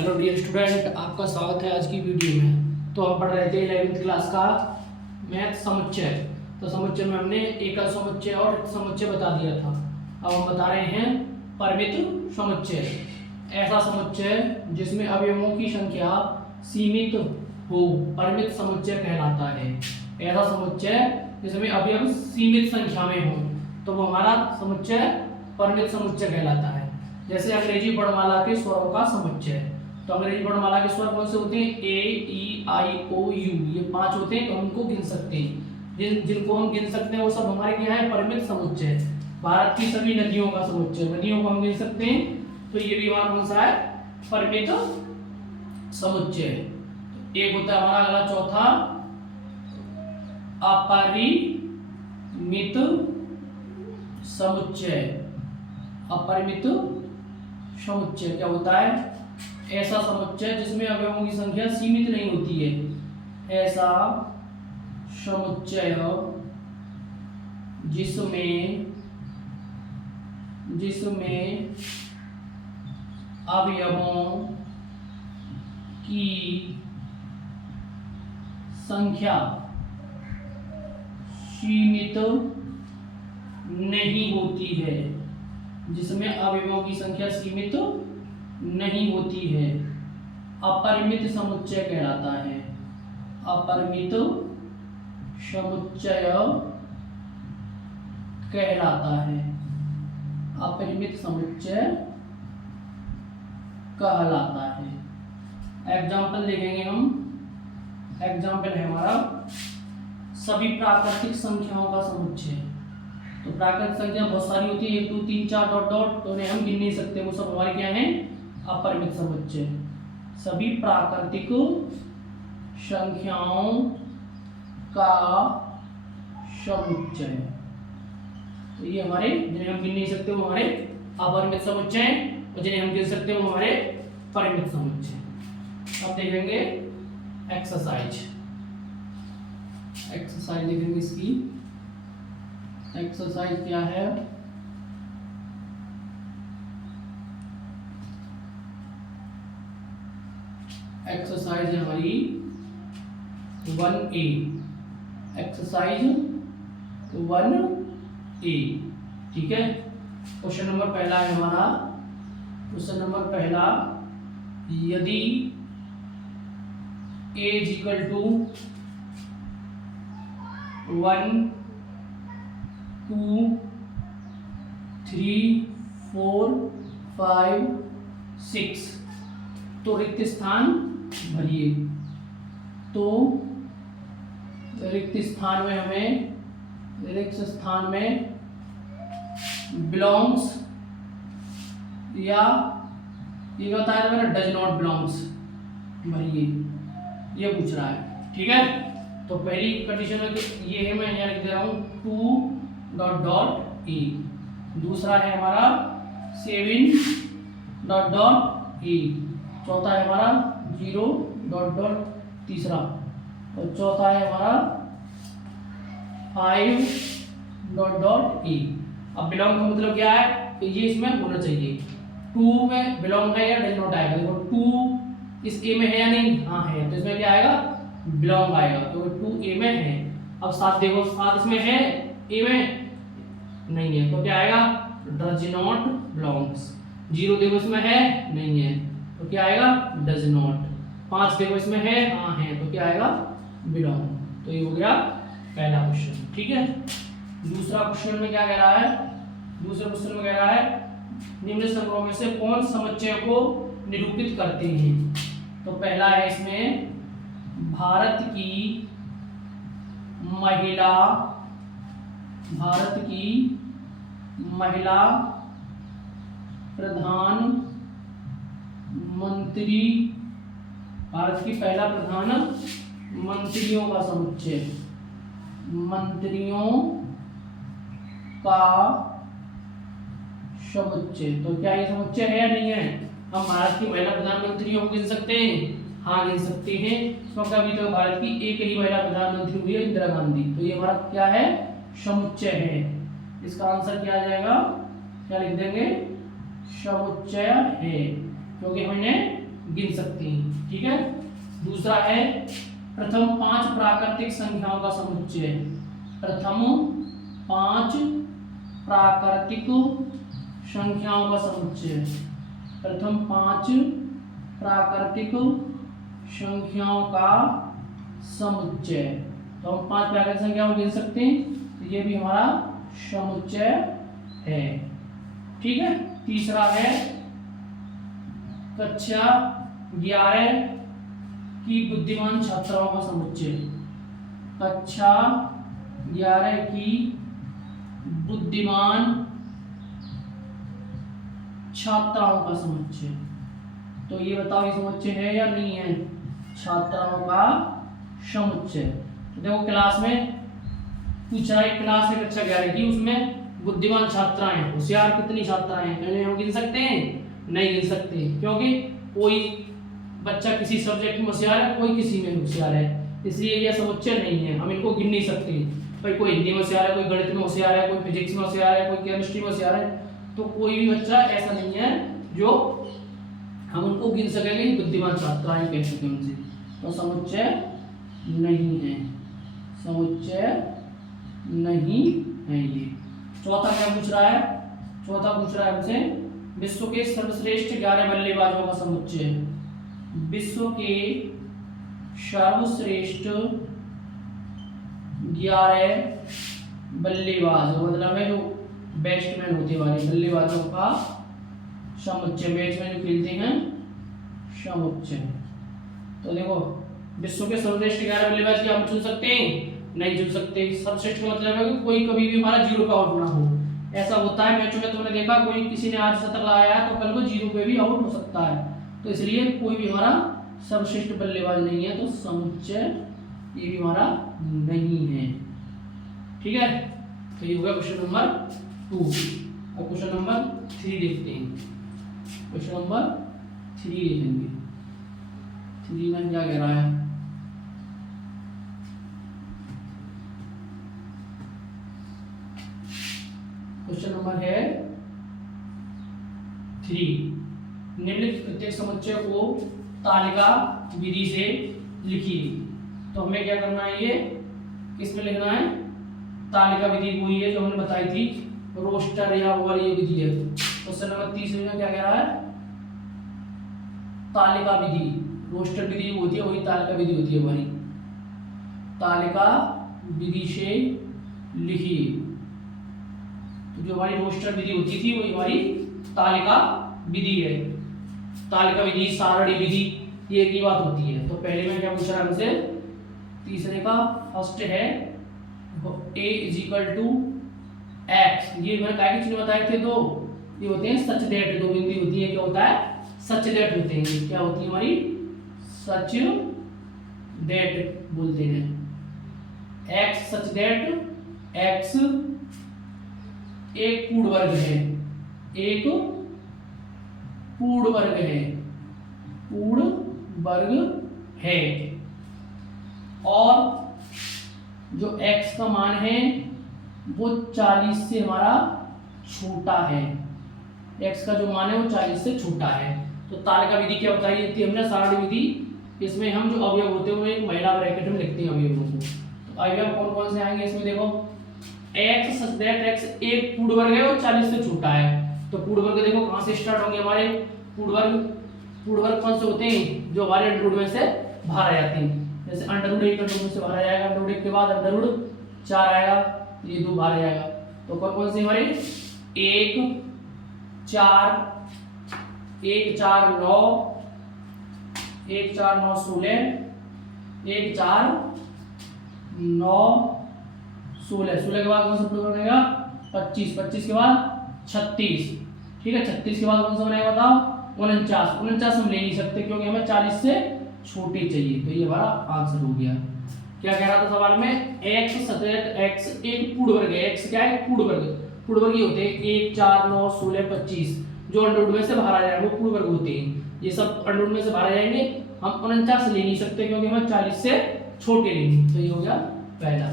Hello dear student, आपका स्वागत है आज की वीडियो में। तो हम पढ़ रहे थे 11वीं क्लास का मैथ समुच्चय। तो समुच्चय में हमने एकल समुच्चय और समुच्चय बता दिया था। अब हम बता रहे हैं परिमित समुच्चय। ऐसा समुच्चय जिसमें अवयवों की संख्या सीमित हो परिमित समुच्चय कहलाता है। ऐसा समुच्चय जिसमें अवयव सीमित संख्या में हो तो वो हमारा समुच्चय परिमित समुच्चय कहलाता है। जैसे अंग्रेजी वर्णमाला के स्वरों का समुच्चय। तो अंग्रेजी वर्णमाला के स्वर कौन से होते हैं? ए, ई, आई, ओ, यू। ये 5 होते हैं तो हम उनको गिन सकते हैं। जिनको हम गिन सकते हैं वो सब हमारे क्या है? परिमित समुच्चय। भारत की सभी नदियों का समुच्चय, नदियों को हम गिन सकते हैं तो ये भी हमारा कौन सा है? परिमित समुच्चय। एक होता है हमारा अगला चौथा अपरिमित समुच्चय। अपरिमित समुच्चय क्या होता है? ऐसा समुच्चय जिसमें अवयवों की संख्या सीमित नहीं होती है। ऐसा समुच्चय जिसमें अवयवों की संख्या सीमित नहीं होती है। जिसमें अवयवों की संख्या सीमित नहीं होती है अपरिमित समुच्चय कहलाता है। अपरिमित समुच्चय कहलाता है। अपरिमित समुच्चय कहलाता है। एग्जाम्पल देखेंगे हम। एग्जाम्पल है हमारा सभी प्राकृतिक संख्याओं का समुच्चय। तो प्राकृतिक संख्या बहुत सारी होती है, 1 2 3 4 डॉट डॉट, तो उन्हें हम गिन नहीं सकते। वो सब हमारे क्या है? अपरिमित समुच्चय। सभी प्राकृतिक संख्याओं का समुच्चय, तो ये हमारे जिन्हें हम गिन नहीं सकते वो हमारे अपरिमित समुच्चय, और जिन्हें हम गिन सकते वो हमारे परिमित समुच्चय। अब देखेंगे एक्सरसाइज। एक्सरसाइज देखेंगे इसकी। एक्सरसाइज क्या है? एक्सरसाइज है हमारी 1A। एक्सरसाइज 1A, ठीक है। क्वेश्चन नंबर पहला है हमारा। क्वेश्चन नंबर पहला, यदि A = 1 2 3 4 5 6 तो रिक्त स्थान भरिए। तो रिक्त स्थान में बिलोंग्स या ये बताया था मैंने, डज नॉट बिलोंग्स भरिए, ये पूछ रहा है, ठीक है। तो पहली कंडीशन है कि ये है, मैं यहाँ लिख दे रहा हूँ 2 डॉट डॉट ए। दूसरा है हमारा 7 डॉट डॉट ए। चौथा है हमारा 0 डॉट डॉट तीसरा, और चौथा है हमारा 5 डॉट डॉट ए। अब बिलोंग का मतलब क्या है? तो ये इसमें होना चाहिए। 2 में बिलोंग है या डज नॉट आएगा? देखो 2 इस ए में है या नहीं? हाँ है, तो इसमें क्या आएगा? बिलोंग आएगा। तो 2 ए में है। अब 7 देखो, 7 इसमें है, ए में नहीं है, तो क्या आएगा? Does not belongs. 0 देखो इसमें है, नहीं है, तो क्या आएगा? Does not. 5 देखो इसमें है, हाँ है, तो क्या आएगा? बिलोंग। तो ये हो गया पहला क्वेश्चन, ठीक है। दूसरा क्वेश्चन में क्या कह रहा है? दूसरे क्वेश्चन में कह रहा है निम्न संग्रहों में से कौन समुच्चय को निरूपित करते हैं? तो पहला है इसमें भारत की महिला प्रधानमंत्री, भारत की पहला प्रधानमंत्रियों का समुच्चय। मंत्रियों का समुच्चय, तो क्या ये समुच्चय है या नहीं है? हम भारत की महिला प्रधानमंत्रियों को गिन सकते हैं? हाँ गिन सकते हैं, क्योंकि अभी तक भारत की एक ही महिला प्रधानमंत्री हुई है, इंदिरा गांधी। तो ये हमारा क्या है? समुच्चय है। इसका आंसर क्या आ जाएगा? क्या लिख देंगे? समुच्चय है, क्योंकि हम इन्हें गिन सकते हैं। ठीक है। दूसरा है प्रथम 5 प्राकृतिक संख्याओं का समुच्चय। प्रथम 5 प्राकृतिक संख्याओं का समुच्चय। प्रथम 5 प्राकृतिक संख्याओं का समुच्चय। तो हम 5 प्राकृतिक संख्याओं को गिन सकते हैं, तो ये भी हमारा समुच्चय है। ठीक है। तीसरा है कक्षा 11 की बुद्धिमान छात्राओं का समुच्चय। कक्षा 11 की बुद्धिमान छात्राओं का समुच्चय। तो ये बताओ ये समुच्चय है या नहीं है? छात्राओं का समुच्चय। तो देखो क्लास में पूछ रहा है, क्लास है कक्षा 11 की, उसमें बुद्धिमान छात्राएं, होशियार कितनी छात्राएं हैं? पहले हम गिन सकते हैं? नहीं गिन सकते, क्योंकि कोई बच्चा किसी सब्जेक्ट में होशियार है, कोई किसी में होशियार है, इसलिए यह समुच्चय नहीं है, हम इनको गिन नहीं सकते। भाई कोई हिंदी में होशियार है, कोई गणित में होशियार है, कोई फिजिक्स में होशियार है, कोई केमिस्ट्री में होशियार है, तो कोई भी बच्चा ऐसा नहीं है जो हम उनको गिन सकेंगे बुद्धिमान छात्राएं कह सकें उनसे। तो समुच्चय नहीं है, समुच्चय नहीं है ये। चौथा क्या पूछ रहा है? चौथा पूछ रहा है हमसे विश्व के सर्वश्रेष्ठ 11 बल्लेबाजों का समुच्चय। विश्व के सर्वश्रेष्ठ 11 बल्लेबाज, मतलब है जो बैट्समैन होते वाले बल्लेबाजों का समुच्चय, बैट्समैन जो खेलते हैं समुच्चय। तो देखो विश्व के सर्वश्रेष्ठ 11 बल्लेबाज की हम चुन सकते हैं? नहीं चुन सकते। सर्वश्रेष्ठ का मतलब है कि कोई कभी भी हमारा 0 पे आउट ना हो। ऐसा होता है मैचों में, तुमने देखा कोई किसी ने आज शतक लगाया है तो कल को 0 पे भी आउट हो सकता है, तो इसलिए कोई भी हमारा सर्वश्रेष्ठ बल्लेबाज नहीं है, तो समुच्चय ये भी हमारा नहीं है। ठीक है। तो ये हो गया क्वेश्चन नंबर 2। अब क्वेश्चन नंबर 3 देखते हैं। क्वेश्चन नंबर 3 देखेंगे। 3 में क्या कह रहा है? क्वेश्चन नंबर है 3, निम्नलिखित प्रत्येक समुच्चय को तालिका विधि से लिखिए। तो हमें क्या करना है? ये किस में लिखना है? तालिका विधि वही है जो हमने बताई थी, रोस्टर या वो वाली विधि है। क्वेश्चन नंबर 30 में क्या कह रहा है? तालिका विधि, रोस्टर विधि होती है वही तालिका विधि होती है हमारी। तालिका विधि से लिखिए। तो जो हमारी रोस्टर विधि होती थी वही हमारी तालिका विधि है। तालिका विधि, सारणी विधि, ये एक ही बात होती है। तो पहले में क्या पूछ रहा है हमसे? तीसरे का फर्स्ट है a = x। ये मैंने क्या के चिन्ह बताए थे? दो ये होते हैं सच दैट, दो बिंदी होती है। क्या होता है? सच दैट होते हैं। क्या होती है हमारी? सच दैट बोलते हैं। x सच दैट, x एक पूर्ण वर्ग है, एक पूर्ण वर्ग है, पूर्ण वर्ग है। और जो x का मान है वो 40 से हमारा छोटा है। x का जो मान है वो 40 से छोटा है। तो तालिका विधि क्या बताई थी हमने? सारणी विधि। इसमें हम जो अवयव होते हैं वो एक महिला ब्रैकेट में लिखते हैं अवयवों को। तो अवयव कौन कौन से आएंगे इसमें? देखो x सच दैट x एक पूर्ण वर्ग है और 40 से छोटा है। तो पूर्ण वर्ग देखो कहां से स्टार्ट होंगे हमारे? पूर्ण वर्ग कौन से होते हैं? जो हमारे अंडर रूट में से बाहर आ जाते हैं। जैसे अंडर रूट 1 अंडर रूट से बाहर आ जाएगा, अंडर रूट 1 के बाद अंडर रूट 4 आएगा, ये 2 बाहर आ जाएगा। तो कौन कौन से हमारे? 1 4 1 4 9 1 4 9 16 1 4 9 16 16 के बाद कौन सा पूर्ण वर्ग बनेगा? 25 25 के बाद 36। ठीक है। 36 के बाद कौन सा बनेगा बताओ? 49 49 हम ले नहीं सकते क्योंकि हमें 40 से छोटे चाहिए। तो ये हमारा आंसर हो गया। क्या कह रहा था सवाल में? x सतत x एक पूर्ण वर्ग है। x क्या है? पूर्ण वर्ग। पूर्ण वर्ग ये होते हैं 1 4 9 16 25। जो अंडर रूट में से बाहर आ जाए वो पूर्ण वर्ग होते हैं। ये सब अंडर रूट में से बाहर आ जाएंगे। हम 49 ले नहीं सकते क्योंकि हमें 40 से छोटे लेंगे। तो ये हो गया पहला।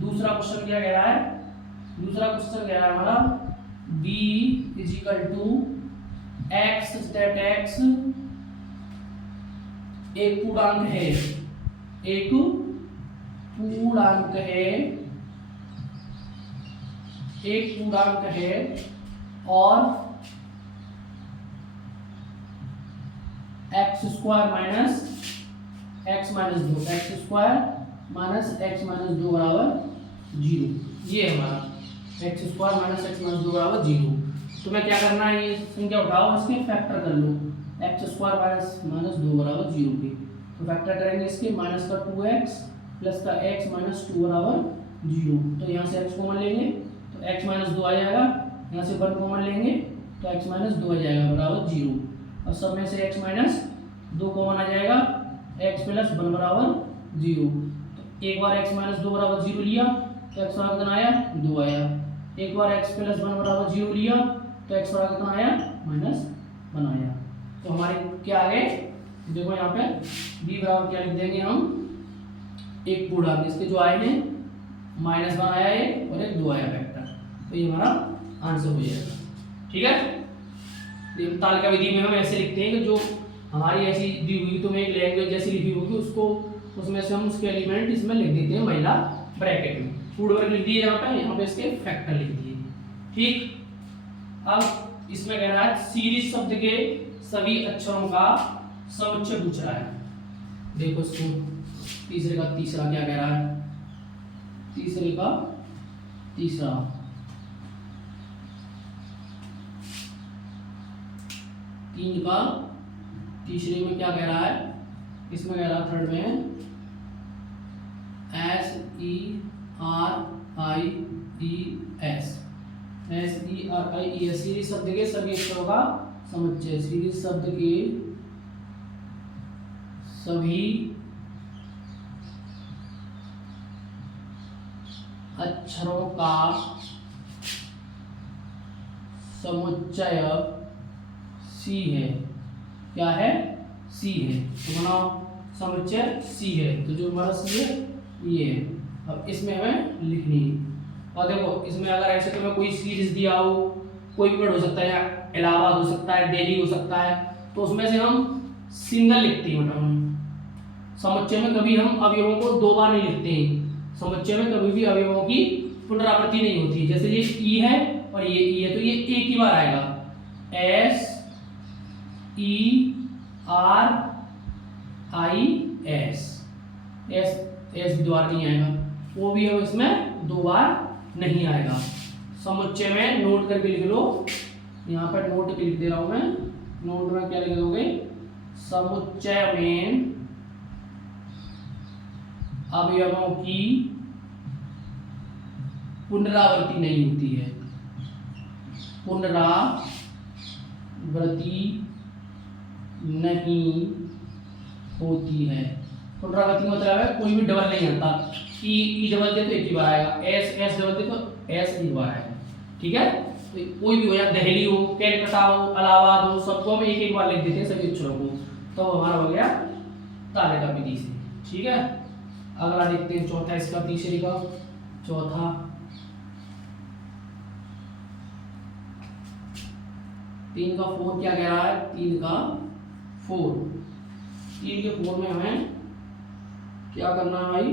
दूसरा क्वेश्चन क्या कह रहा है? दूसरा क्वेश्चन कह रहा है हमारा b = x such that x एक पूर्णांक है, एक पूर्णांक है, एक पूर्णांक है और x square minus x minus दो, x square minus x minus दो बराबर जीरो। ये हमारा x square minus x minus दो बराबर जीरो। तुम्हें क्या करना है, ये संख्या उठाओ, इसके फैक्टर कर लो, एक्स स्क्वायर माइनस माइनस दो बराबर जीरो के। तो फैक्टर करेंगे इसके, माइनस का 2x प्लस का x माइनस टू बराबर जीरो। तो यहाँ से x कॉमन लेंगे तो x माइनस दो आ जाएगा, यहाँ से 1 कॉमन लेंगे तो x माइनस दो आ जाएगा बराबर जीरो। और सब में से x माइनस दो कॉमन आ जाएगा, x प्लस 1 बराबर जीरो। तो एक बार x माइनस दो बराबर जीरो लिया तो x बराबर कितना आया, दो आया। एक बार x प्लस 1 बराबर जीरो लिया तो x बराबर कितना आया, माइनस 1 आया। तो हमारे क्या आ गए, देखो यहाँ पे b बराबर क्या लिख देंगे हम, एक पूर्णांक, इसके जो आए हैं -1 आया है और एक 2 आया वेक्टर। तो ये हमारा आंसर हो जाएगा। ठीक है, तालिका विधि में हम ऐसे लिखते हैं कि जो हमारी ऐसी दी हुई, तो एक लैंग्वेज जैसी लिखी होगी उसको, उसमें से हम उसके एलिमेंट इसमें लिख देते हैं महिला ब्रैकेट में, पूर्ण वर्ग लिख दिए यहाँ पे इसके फैक्टर लिख दिए। ठीक, अब इसमें कह रहा है सीरीज शब्द के सभी अक्षरों का समुच्चय पूछ रहा है। देखो इसको तीसरे का तीसरा क्या कह रहा है, तीसरे का तीसरा, तीन का तीसरे में क्या कह रहा है, इसमें कह रहा है थर्ड में SERIES सीरीज शब्द के सभी अक्षरों का समुच्चय, सीरीज शब्द के सभी अक्षरों का समुच्चय सी है। क्या है, सी है। तो बनाओ समुच्चय सी है, तो जो हमारा सी है ये है। अब इसमें हमें लिखनी है, और देखो इसमें अगर ऐसे तुम्हें कोई सीरीज दिया हो, कोई पीरियड हो सकता है, इलाहाबाद हो सकता है, दिल्ली हो सकता है, तो उसमें से हम सिंगल लिखते हैं। मतलब समुच्चय में कभी हम अवयवों को दो बार नहीं लिखते हैं, समुच्चय में कभी भी अवयवों की पुनरावृत्ति नहीं होती। जैसे ये ई है और ये ई है, तो ये एक ही बार आएगा, SERIS, एस भी दोबारा नहीं आएगा, वो भी है इसमें दो बार नहीं आएगा। समुच्चय में नोट करके लिख लो, यहाँ पर नोट करके लिख दे रहा हूं मैं, नोट में क्या लिख दोगे, समुच्चय में अवयवों की पुनरावृत्ति नहीं होती है, पुनरावृत्ति नहीं होती है। पुनरावृत्ति मतलब है कोई भी डबल नहीं आता, ई डबल दे तो एक ही बार आएगा, एस डबल दे तो एस एक बार आएगा। ठीक है, तो कोई भी हो, या दिल्ली हो, कैलकाटा हो, इलाहाबाद हो, सबको हम एक एक बार लिख देते हैं सभी अक्षरों को, तो हमारा हो गया तालिका विधि से। ठीक है, अगला देखते हैं चौथा, इसका तीसरे का चौथा, तीन का फोर क्या कह रहा है, तीन का फोर, तीन के फोर में हमें क्या करना है भाई,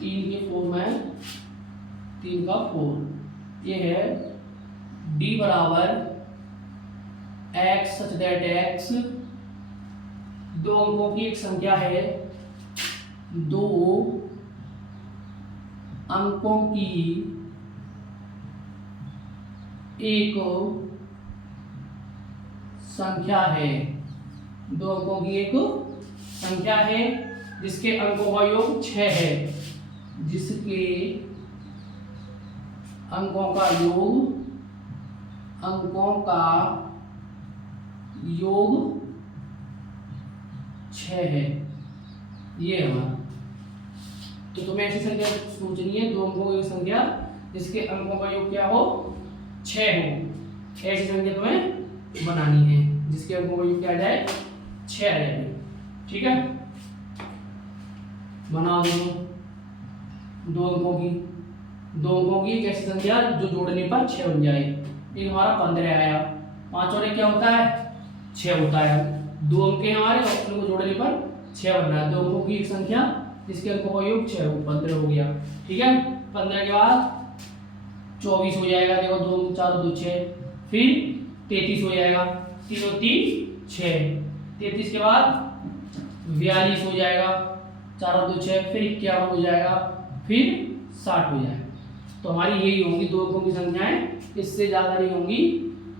तीन के फोर में, तीन का फोर ये है d बराबर x सच दैट x, दो अंकों की एक संख्या है, दो अंकों की एक संख्या है, दो अंकों की एक संख्या है जिसके अंकों का योग 6 है, जिसके अंकों का योग, अंकों का योग 6 है, ये हमारा। तो तुम्हें ऐसी संख्या सोचनी है, दो अंकों की संख्या जिसके अंकों का योग क्या हो, 6 हो, ऐसी संख्या तुम्हें बनानी है जिसके अंकों का योग क्या आ जाए, 6 आ जाए। ठीक है, बना दो अंकों की, दो अंकों की एक ऐसी संख्या जो जोड़ने पर 6 बन जाए। एक हमारा 15 आया, 5 और 1 क्या होता है, 6 होता है। दो अंक हैं हमारे, ऑप्शन को जोड़ने पर 6 बन रहा है। दो अंकों की एक संख्या जिसके अंकों का योग 6 15 हो गया। ठीक है, 15 के बाद 24 हो जाएगा, देखो 2 4 2 6, फिर 33 हो जाएगा, 3 और 3 6, 33 के बाद 42 हो जाएगा, 4 और 2 6, फिर 51 हो जाएगा, फिर 60 हो जाएगा। तो हमारी यही होंगी दो अंकों की संख्याएं, इससे ज्यादा नहीं होंगी,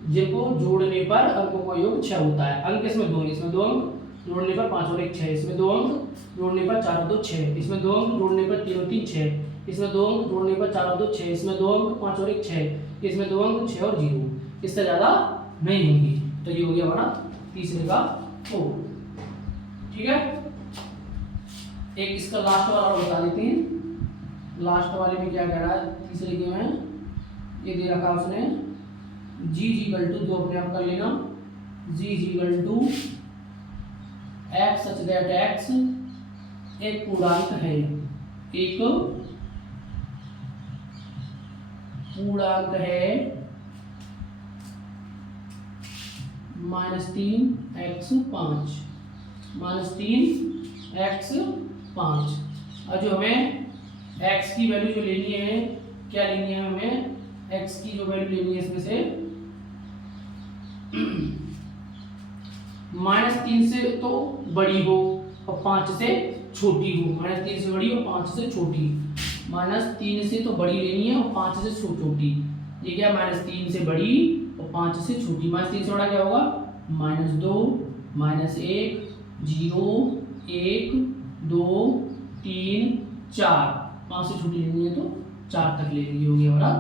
जिनको जोड़ने पर अंकों का योग 6 होता है। अंक इसमें दो अंक जोड़ने पर 5 और 1 6, इसमें 2 अंक जोड़ने पर 4 और 2 6, इसमें 2 अंक जोड़ने पर 3 और 3 6, इसमें 2 अंक जोड़ने पर 4 और 2 6, इसमें 2 अंक 5 और 1 6, इसमें 2 अंक 6 और 0, इससे ज्यादा नहीं होंगी। तो ये हो गया हमारा तीसरे का ओ। ठीक है, एक इसका लास्ट वाला बता देते हैं। लास्ट वाले में क्या कह रहा है, तीसरे के में ये दे रखा उसने g इक्वल टू, दो अपने आप कर लेना, g equal to x such that x एक पूर्णांक है, एक पूर्णांक है -3x5 -3x5। और जो हमें x की वैल्यू जो लेनी है, क्या लेनी है हमें, x की जो वैल्यू लेनी है इसमें से -3 से तो बड़ी हो और 5 से छोटी हो, -3 से बड़ी और 5 से छोटी, -3 से तो बड़ी लेनी है और 5 से छोटी। ये क्या, -3 से बड़ी और 5 से छोटी। -3 से बड़ा क्या होगा, -2 -1 0 1 2 3 4, 5 से छोटी लेनी है तो 4 तक ले लीजिए, हो गया हमारा